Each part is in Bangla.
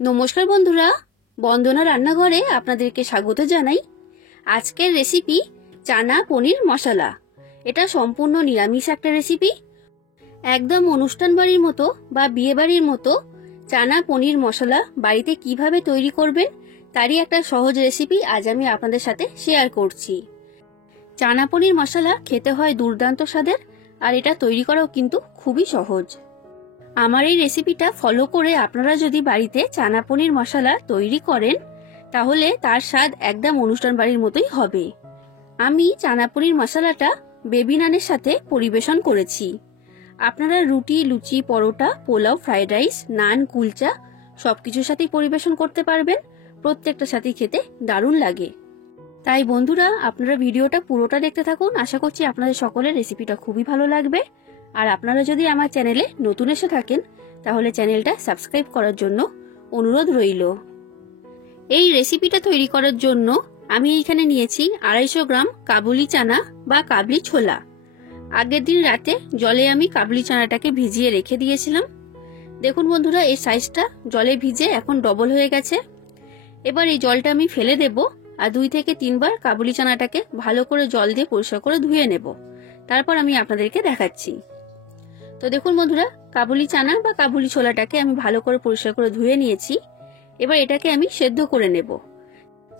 নমস্কার বন্ধুরা, বন্দনা রান্নাঘরে আপনাদেরকে স্বাগত জানাই। আজকের রেসিপি চানা পনির মশলা। এটা সম্পূর্ণ নিরামিষ একটা রেসিপি। একদম অনুষ্ঠান বাড়ির মতো বা বিয়ে বাড়ির মতো চানা পনির মশলা বাড়িতে কিভাবে তৈরি করবেন তারই একটা সহজ রেসিপি আজ আমি আপনাদের সাথে শেয়ার করছি। চানা পনির মশলা খেতে হয় দুর্দান্ত স্বাদের, আর এটা তৈরি করাও কিন্তু খুবই সহজ। আমার এই রেসিপিটা ফলো করে আপনারা যদি বাড়িতে চানা পনির মশলা তৈরি করেন তাহলে তার স্বাদ একদম অনুষ্ঠান বাড়ির মতোই হবে। আমি চানা পনির মশলাটা বেবি নানের সাথে পরিবেশন করেছি। আপনারা রুটি, লুচি, পরোটা, পোলাও, ফ্রাইড রাইস, নান, কুলচা সবকিছুর সাথেই পরিবেশন করতে পারবেন। প্রত্যেকটা সাথেই খেতে দারুণ লাগে। তাই বন্ধুরা, আপনারা ভিডিওটা পুরোটা দেখতে থাকুন। আশা করছি আপনাদের সকলের রেসিপিটা খুবই ভালো লাগবে। আর আপনারা যদি আমার চ্যানেলে নতুন এসে থাকেন তাহলে চ্যানেলটা সাবস্ক্রাইব করার জন্য অনুরোধ রইল। এই রেসিপিটা তৈরি করার জন্য আমি এইখানে নিয়েছি 250 গ্রাম কাবুলি চানা বা কাবলি ছোলা। আগের দিন রাতে জলে আমি কাবলি চানাটাকে ভিজিয়ে রেখে দিয়েছিলাম। দেখুন বন্ধুরা, এই সাইজটা জলে ভিজে এখন ডবল হয়ে গেছে। এবার এই জলটা আমি ফেলে দেব আর 2 থেকে 3 বার কাবুলি চানাটাকে ভালো করে জল দিয়ে পরিষ্কার করে ধুয়ে নেব। তারপর আমি আপনাদেরকে দেখাচ্ছি। তো দেখুন বন্ধুরা, কাবুলি চানা বা কাবুলি ছোলাটাকে আমি ভালো করে পরিষ্কার করে ধুয়ে নিয়েছি। এবার এটাকে আমি সেদ্ধ করে নেব।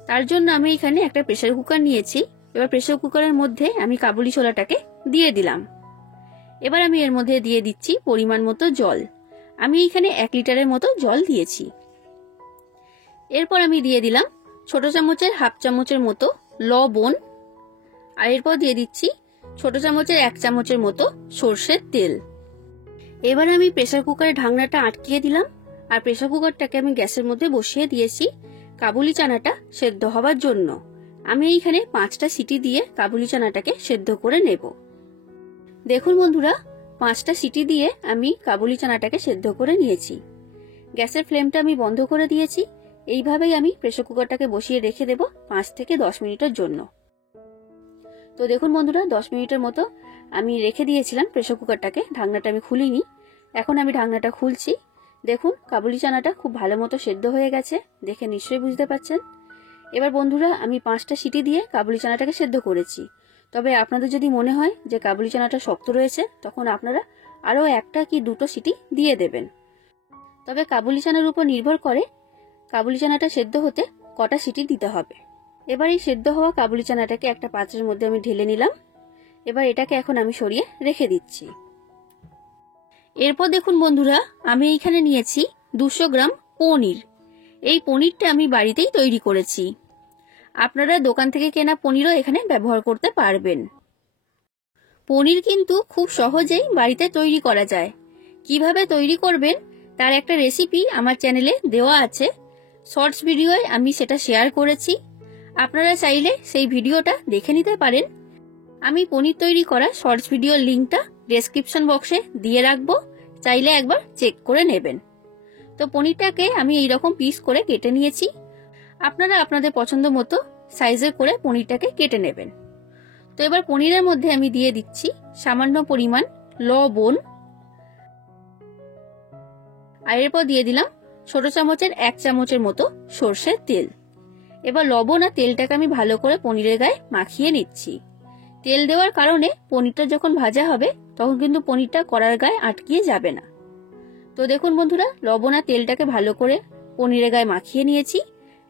তার জন্য আমি এখানে একটা প্রেসার কুকার নিয়েছি। এবার প্রেসার কুকারের মধ্যে আমি কাবুলি ছোলাটাকে দিয়ে দিলাম। এবার আমি এর মধ্যে দিয়ে দিচ্ছি পরিমাণ মতো জল। আমি এখানে 1 লিটারের মতো জল দিয়েছি। এরপর আমি দিয়ে দিলাম ছোট চামচের 1/2 চামচের মতো লবণ, আর এরপর দিয়ে দিচ্ছি ছোট চামচের 1 চামচের মতো সর্ষের তেল। এবার আমি প্রেসার কুকারের ঢাকনাটা আটকিয়ে দিলাম আর প্রেসার কুকারটাকে আমি গ্যাসের মধ্যে বসিয়ে দিয়েছি কাবুলি চানাটা সেদ্ধ হবার জন্য। আমি এইখানে 5টা সিটি দিয়ে কাবুলি চানাটাকে সেদ্ধ করে নেব। দেখুন বন্ধুরা, 5টা সিটি দিয়ে আমি কাবুলি চানাটাকে সেদ্ধ করে নিয়েছি। গ্যাসের ফ্লেমটা আমি বন্ধ করে দিয়েছি। এইভাবেই আমি প্রেসার কুকারটাকে বসিয়ে রেখে দেব 5 থেকে 10 মিনিটের জন্য। তো দেখুন বন্ধুরা, 10 মিনিটের মতো আমি রেখে দিয়েছিলাম প্রেসার কুকারটাকে। ঢাকনাটা আমি খুলিনি। এখন আমি ঢাকনাটা খুলছি। দেখুন কাবুলি চানাটা খুব ভালো মতো সেদ্ধ হয়ে গেছে, দেখে নিশ্চয়ই বুঝতে পারছেন। এবার বন্ধুরা, আমি 5টা সিটি দিয়ে কাবুলি চানাটাকে সেদ্ধ করেছি। তবে আপনাদের যদি মনে হয় যে কাবুলি চানাটা শক্ত রয়েছে তখন আপনারা আরও 1টা কি 2টো সিটি দিয়ে দেবেন। তবে কাবুলি চানার উপর নির্ভর করে কাবুলি চানাটা সেদ্ধ হতে কটা সিটি দিতে হবে। এবার এই সেদ্ধ হওয়া কাবুলি চানাটাকে একটা পাত্রের মধ্যে আমি ঢেলে নিলাম। এবার এটাকে এখন আমি সরিয়ে রেখে দিচ্ছি। এরপর দেখুন বন্ধুরা, আমি এইখানে নিয়েছি 200 গ্রাম পনির। এই পনিরটা আমি বাড়িতেই তৈরি করেছি। আপনারা দোকান থেকে কেনা পনিরও এখানে ব্যবহার করতে পারবেন। পনির কিন্তু খুব সহজেই বাড়িতে তৈরি করা যায়। কিভাবে তৈরি করবেন তার একটা রেসিপি আমার চ্যানেলে দেওয়া আছে। শর্টস ভিডিওয় আমি সেটা শেয়ার করেছি। আপনারা চাইলে সেই ভিডিওটা দেখে নিতে পারেন। আমি পনির তৈরি করা শর্টস ভিডিওর লিঙ্কটা ডেসক্রিপশন বক্সে দিয়ে রাখবো, চাইলে একবার চেক করে নেবেন। তো পনিরটাকে আমি এইরকম পিস করে কেটে নিয়েছি। আপনারা আপনাদের পছন্দ মতো সাইজের করে পনিরটাকে কেটে নেবেন। তো এবার পনিরের মধ্যে আমি দিয়ে দিচ্ছি সামান্য পরিমাণ লবণ, আর এরপর দিয়ে দিলাম ছোট চামচের 1 চামচের মতো সর্ষের তেল। এবার লবণ আর তেলটাকে আমি ভালো করে পনিরের গায়ে মাখিয়ে নিচ্ছি। তেল দেওয়ার কারণে পনিরটা যখন ভাজা হবে তখন কিন্তু পনিরটা কড়ার গায়ে আটকিয়ে যাবে না। তো দেখুন বন্ধুরা, লবণ আর তেলটাকে ভালো করে পনিরের গায়ে মাখিয়ে নিয়েছি।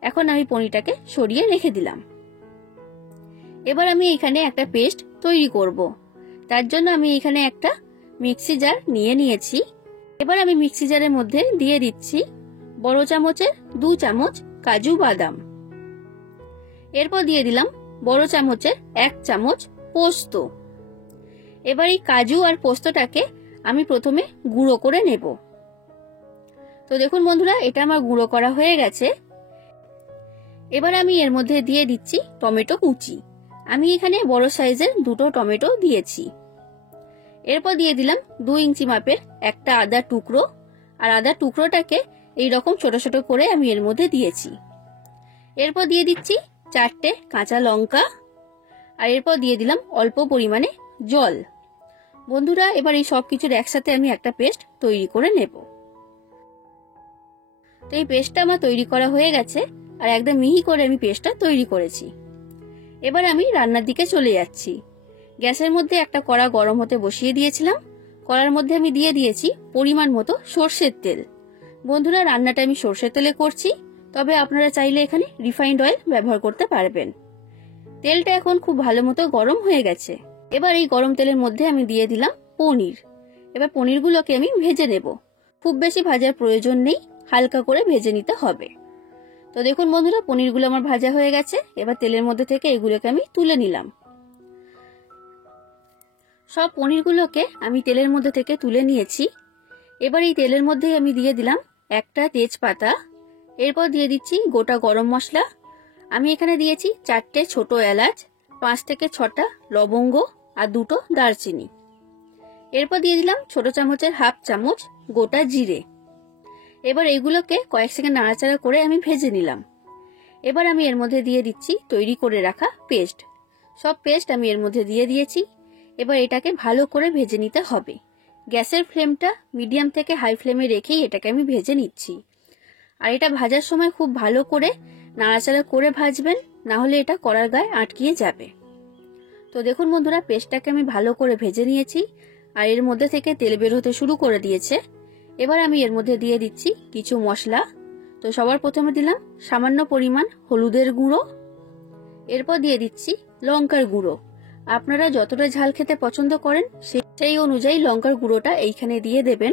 এখন আমি পনিরটাকে সরিয়ে রেখে দিলাম। এবার আমি এখানে একটা পেস্ট তৈরি করব। তার জন্য আমি এখানে একটা মিক্সি জার নিয়ে নিয়েছি। এবার আমি মিক্সি জারের মধ্যে দিয়ে দিচ্ছি বড় চামচের 2 চামচ কাজু বাদাম। এরপর দিয়ে দিলাম বড় চামচের 1 চামচ পোস্ত। এবার এই কাজু আর পোস্তটাকে আমি প্রথমে গুঁড়ো করে নেব। তো দেখুন বন্ধুরা, এটা আমার গুঁড়ো করা হয়ে গেছে। এবার আমি এর মধ্যে দিয়ে দিচ্ছি টমেটো কুচি। আমি এখানে বড় সাইজের 2টো টমেটো দিয়েছি। এরপর দিয়ে দিলাম 2 ইঞ্চি মাপের একটা আদার টুকরো, আর আদার টুকরোটাকে এইরকম ছোট ছোট করে আমি এর মধ্যে দিয়েছি। এরপর দিয়ে দিচ্ছি 4টে কাঁচা লঙ্কা, আর এরপর দিয়ে দিলাম অল্প পরিমাণে জল। বন্ধুরা, এবার এই সব কিছুর একসাথে আমি একটা পেস্ট তৈরি করে নেব। তো এই পেস্টটা আমার তৈরি করা হয়ে গেছে, আর একদম মিহি করে আমি পেস্টটা তৈরি করেছি। এবার আমি রান্নার দিকে চলে যাচ্ছি। গ্যাসের মধ্যে একটা কড়া গরম হতে বসিয়ে দিয়েছিলাম। কড়ার মধ্যে আমি দিয়ে দিয়েছি পরিমাণ মতো সর্ষের তেল। বন্ধুরা, রান্নাটা আমি সর্ষের তেলে করছি, তবে আপনারা চাইলে এখানে রিফাইন্ড অয়েল ব্যবহার করতে পারবেন। তেলটা এখন খুব ভালো মতো গরম হয়ে গেছে। এবার এই গরম তেলের মধ্যে আমি দিয়ে দিলাম পনির। এবার পনিরগুলোকে আমি ভেজে নেব। খুব বেশি ভাজার প্রয়োজন নেই, হালকা করে ভেজে নিতে হবে। তো দেখুন বন্ধুরা, পনিরগুলো আমার ভাজা হয়ে গেছে। এবার তেলের মধ্যে থেকে এগুলোকে আমি তুলে নিলাম। সব পনিরগুলোকে আমি তেলের মধ্যে থেকে তুলে নিয়েছি। এবার এই তেলের মধ্যেই আমি দিয়ে দিলাম একটা তেজপাতা। এরপর দিয়ে দিচ্ছি গোটা গরম মশলা। আমি এখানে দিয়েছি 4টে ছোট এলাচ, 5 থেকে 6টা লবঙ্গ আর 2টো দারচিনি। এরপর দিয়ে দিলাম ছোট চামচের হাফ চামচ গোটা জিরে। এবার এইগুলোকে কয়েক সেকেন্ড নাড়াচাড়া করে আমি ভেজে নিলাম। এবার আমি এর মধ্যে দিয়ে দিচ্ছি তৈরি করে রাখা পেস্ট। সব পেস্ট আমি এর মধ্যে দিয়ে দিয়েছি। এবার এটাকে ভালো করে ভেজে নিতে হবে। গ্যাসের ফ্লেমটা মিডিয়াম থেকে হাই ফ্লেমে রেখেই এটাকে আমি ভেজে নিচ্ছি। আর এটা ভাজার সময় খুব ভালো করে নাড়াচাড়া করে ভাজবেন, না হলে এটা কড়ার গায়ে আটকিয়ে যাবে। তো দেখুন বন্ধুরা, পেস্টটাকে আমি ভালো করে ভেজে নিয়েছি, আর এর মধ্যে থেকে তেল বের হতে শুরু করে দিয়েছে। এবার আমি এর মধ্যে দিয়ে দিচ্ছি কিছু মশলা। তো সবার প্রথমে দিলাম সামান্য পরিমাণ হলুদের গুঁড়ো। এরপর দিয়ে দিচ্ছি লঙ্কার গুঁড়ো। আপনারা যতটা ঝাল খেতে পছন্দ করেন সেই অনুযায়ী লঙ্কার গুঁড়োটা এইখানে দিয়ে দেবেন।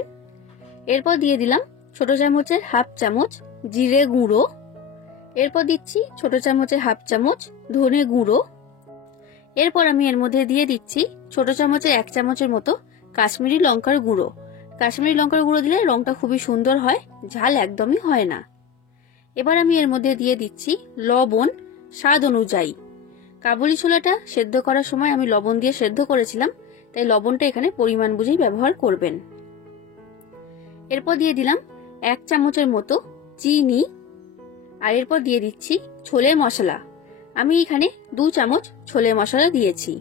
এরপর দিয়ে দিলাম ছোট চামচের হাফ চামচ জিরে গুঁড়ো। এরপর দিচ্ছি ছোট চামচের হাফ চামচ ধনে গুঁড়ো। এরপর আমি এর মধ্যে দিয়ে দিচ্ছি ছোট চামচের 1 চামচের মতো কাশ্মীরি লঙ্কার গুঁড়ো। কাশ্মীরি লঙ্কার গুঁড়ো দিলে রংটা খুবই সুন্দর হয়, ঝাল একদমই হয় না। এবার আমি এর মধ্যে দিয়ে দিচ্ছি লবণ স্বাদ অনুযায়ী। কাবুলি ছোলাটা সেদ্ধ করার সময় আমি লবণ দিয়ে সেদ্ধ করেছিলাম, তাই লবণটা এখানে পরিমাণ বুঝেই ব্যবহার করবেন। এরপর দিয়ে দিলাম 1 চামচের মতো চিনি। আর এরপর দিয়ে দিচ্ছি ছোলে মশলা। আমি এখানে 2 চামচ ছোলে মশলা দিয়েছি।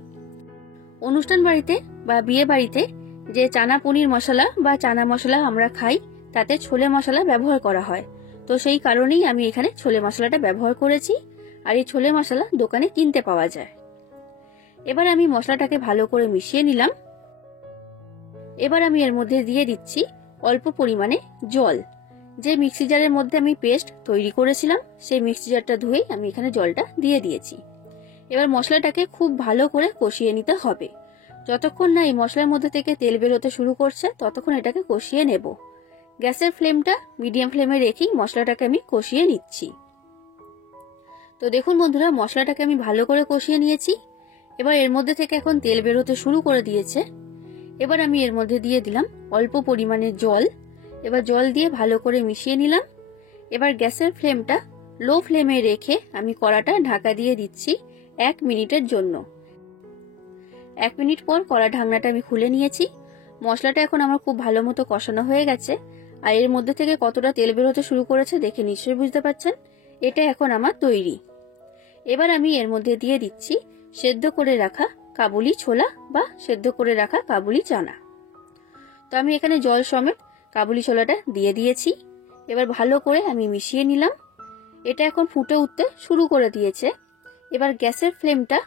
অনুষ্ঠান বাড়িতে বা বিয়ে বাড়িতে যে চানা পনির মশলা বা চানা মশলা আমরা খাই, তাতে ছোলে মশলা ব্যবহার করা হয়। তো সেই কারণেই আমি এখানে ছোলে মশলাটা ব্যবহার করেছি, আর এই ছোলে মশলা দোকানে কিনতে পাওয়া যায়। এবার আমি মশলাটাকে ভালো করে মিশিয়ে নিলাম। এবার আমি এর মধ্যে দিয়ে দিচ্ছি অল্প পরিমাণে জল। যে মিক্সি জারের মধ্যে আমি পেস্ট তৈরি করেছিলাম, সেই মিক্সি জারটা ধুয়েই আমি এখানে জলটা দিয়ে দিয়েছি। এবার মশলাটাকে খুব ভালো করে কষিয়ে নিতে হবে। যতক্ষণ না এই মশলার মধ্যে থেকে তেল বেরোতে শুরু করছে, ততক্ষণ এটাকে কষিয়ে নেব। গ্যাসের ফ্লেমটা মিডিয়াম ফ্লেমে রেখেই মশলাটাকে আমি কষিয়ে নিচ্ছি। তো দেখুন বন্ধুরা, মশলাটাকে আমি ভালো করে কষিয়ে নিয়েছি। এবার এর মধ্যে থেকে এখন তেল বেরোতে শুরু করে দিয়েছে। এবার আমি এর মধ্যে দিয়ে দিলাম অল্প পরিমাণে জল। এবার জল দিয়ে ভালো করে মিশিয়ে নিলাম। এবার গ্যাসের ফ্লেমটা লো ফ্লেমে রেখে আমি কড়াটা ঢাকা দিয়ে দিচ্ছি 1 মিনিটের জন্য। 1 মিনিট পর কড়া ঢাকনাটা আমি খুলে নিয়েছি। মশলাটা এখন আমার খুব ভালো মতো কষানো হয়ে গেছে, আর এর মধ্যে থেকে কতটা তেল বেরোতে শুরু করেছে দেখে নিশ্চয়ই বুঝতে পারছেন। এটা এখন আমার তৈরি। এবার আমি এর মধ্যে দিয়ে দিচ্ছি সেদ্ধ করে রাখা কাবুলি ছোলা বা সেদ্ধ করে রাখা কাবুলি চানা। তো আমি এখানে জল সমেত কাবুলি ছোলাটা দিয়ে দিয়েছি। এবার ভালো করে আমি মিশিয়ে নিলাম। এটা এখন ফুটে উঠতে শুরু করে দিয়েছে। এবার গ্যাসের ফ্লেমটা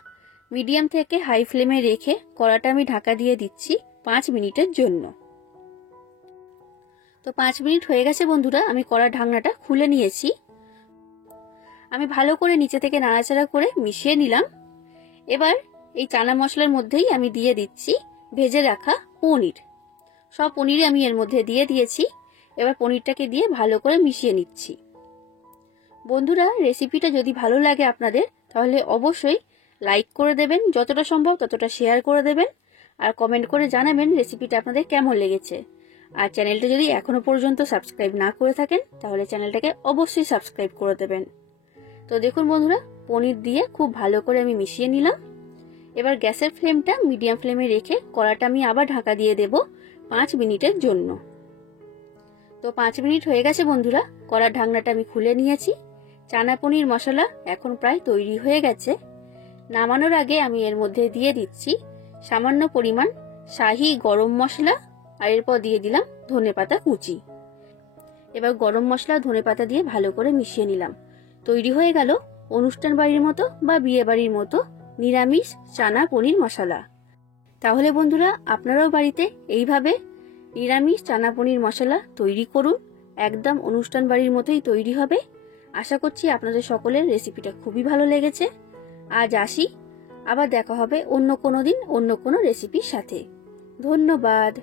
মিডিয়াম থেকে হাই ফ্লেমে রেখে কড়াটা আমি ঢাকা দিয়ে দিচ্ছি 5 মিনিটের জন্য। তো 5 মিনিট হয়ে গেছে বন্ধুরা, আমি কড়ার ঢাকনাটা খুলে নিয়েছি। আমি ভালো করে নিচে থেকে নাড়াচাড়া করে মিশিয়ে নিলাম। এবার এই চানা মশলার মধ্যেই আমি দিয়ে দিচ্ছি ভেজে রাখা পনির। সব পনিরই আমি এর মধ্যে দিয়ে দিয়েছি। এবার পনিরটাকে দিয়ে ভালো করে মিশিয়ে নিচ্ছি। বন্ধুরা, রেসিপিটা যদি ভালো লাগে আপনাদের, তাহলে অবশ্যই লাইক করে দেবেন, যতটা সম্ভব ততটা শেয়ার করে দেবেন, আর কমেন্ট করে জানাবেন রেসিপিটা আপনাদের কেমন লেগেছে। আর চ্যানেলটা যদি এখনো পর্যন্ত সাবস্ক্রাইব না করে থাকেন, তাহলে চ্যানেলটাকে অবশ্যই সাবস্ক্রাইব করে দেবেন। তো দেখুন বন্ধুরা, পনির দিয়ে খুব ভালো করে আমি মিশিয়ে নিলাম। এবার গ্যাসের ফ্লেমটা মিডিয়াম ফ্লেমে রেখে কড়াটা আমি আবার ঢাকা দিয়ে দেব 5 মিনিটের জন্য। তো 5 মিনিট হয়ে গেছে বন্ধুরা, কড়ার ঢাকনাটা আমি খুলে নিয়েছি। চানা পনির মশলা এখন প্রায় তৈরি হয়ে গেছে। নামানোর আগে আমি এর মধ্যে দিয়ে দিচ্ছি সামান্য পরিমাণ শাহি গরম মশলা, আর এরপর দিয়ে দিলাম ধনেপাতা কুচি। এবার গরম মশলা ধনেপাতা দিয়ে ভালো করে মিশিয়ে নিলাম। তৈরি হয়ে গেল অনুষ্ঠান বাড়ির মতো বা বিয়ে বাড়ির মতো নিরামিষ চানা পনির মশলা। তাহলে বন্ধুরা, আপনারাও বাড়িতে এইভাবে নিরামিষ চানা পনির মশলা তৈরি করুন। একদম অনুষ্ঠান বাড়ির মতোই তৈরি হবে। আশা করছি আপনাদের সকলের রেসিপিটা খুবই ভালো লেগেছে। আজ আসি, আবার দেখা হবে অন্য কোনো দিন অন্য কোনো রেসিপির সাথে। ধন্যবাদ।